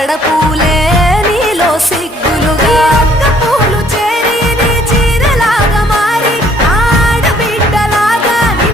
കടപൂല